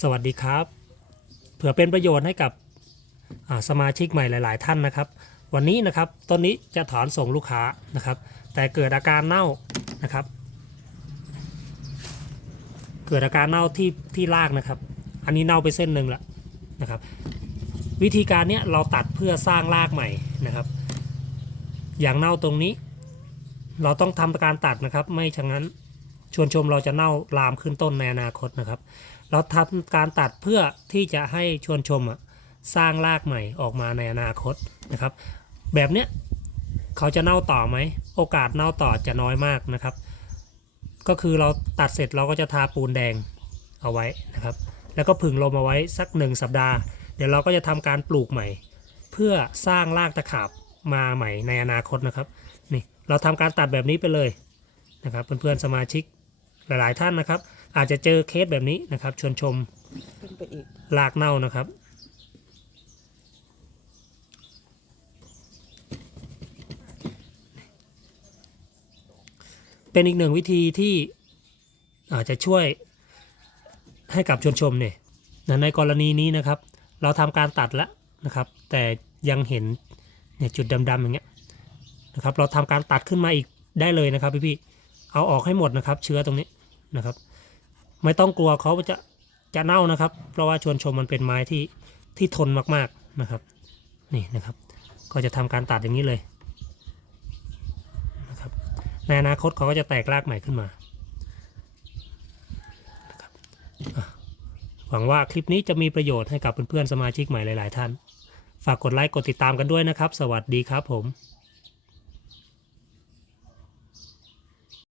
สวัสดีครับ เผื่อเป็นประโยชน์ให้กับสมาชิกใหม่หลาย ๆ ท่านนะครับ วันนี้นะครับต้นนี้จะถอนส่งลูกค้านะครับ แต่เกิดอาการเน่านะครับ เกิดอาการเน่าที่ที่รากนะครับ อันนี้เน่าไปเส้นหนึ่งละนะครับ วิธีการเนี้ยเราตัดเพื่อสร้างรากใหม่นะครับ อย่างเน่าตรงนี้ เราต้องทำการตัดนะครับ ไม่ฉะนั้นชวนชมเราจะเน่าลามขึ้นต้นในอนาคตนะครับ เราทำการตัดเพื่อที่จะให้ชวนชมอะสร้างรากใหม่ออกมาในอนาคตนะครับ แบบเนี้ยเขาจะเน่าต่อไหม โอกาสเน่าต่อจะน้อยมากนะครับ ก็คือเราตัดเสร็จเราก็จะทาปูนแดงเอาไว้นะครับ แล้วก็ผึ่งลมเอาไว้สักหนึ่งสัปดาห์ เดี๋ยวเราก็จะทำการปลูกใหม่ เพื่อสร้างรากตะขาบมาใหม่ในอนาคตนะครับนี่เราทำการตัดแบบนี้ไปเลยนะครับเพื่อนๆสมาชิกหลายๆท่านนะครับ อาจจะเจอเคสแบบนี้นะครับชวนชมขึ้นไปอีกรากเน่านะครับ เป็นอีกหนึ่งวิธีที่อาจจะช่วยให้กับชวนชมเนี่ยนะในกรณีนี้นะครับ เราทำการตัดแล้วนะครับ แต่ยังเห็นเนี่ยจุดดำๆอย่างเงี้ยนะครับ เราทำการตัดขึ้นมาอีกได้เลยนะครับพี่ๆเอาออกให้หมดนะครับ เชื้อตรงนี้นะครับ ไม่ต้องกลัวเขาจะจะเน่านะครับ เพราะว่าชวนชมมันเป็นไม้ที่ที่ทนมากๆนะครับ นี่นะครับ ก็จะทำการตัดอย่างนี้เลยนะครับ ในอนาคตเขาก็จะแตกรากใหม่ขึ้นมานะครับหวังว่าคลิปนี้จะมีประโยชน์ให้กับเพื่อนๆสมาชิกใหม่หลาย ๆ ท่าน ฝากกดไลค์กดติดตามกันด้วยนะครับ สวัสดีครับผม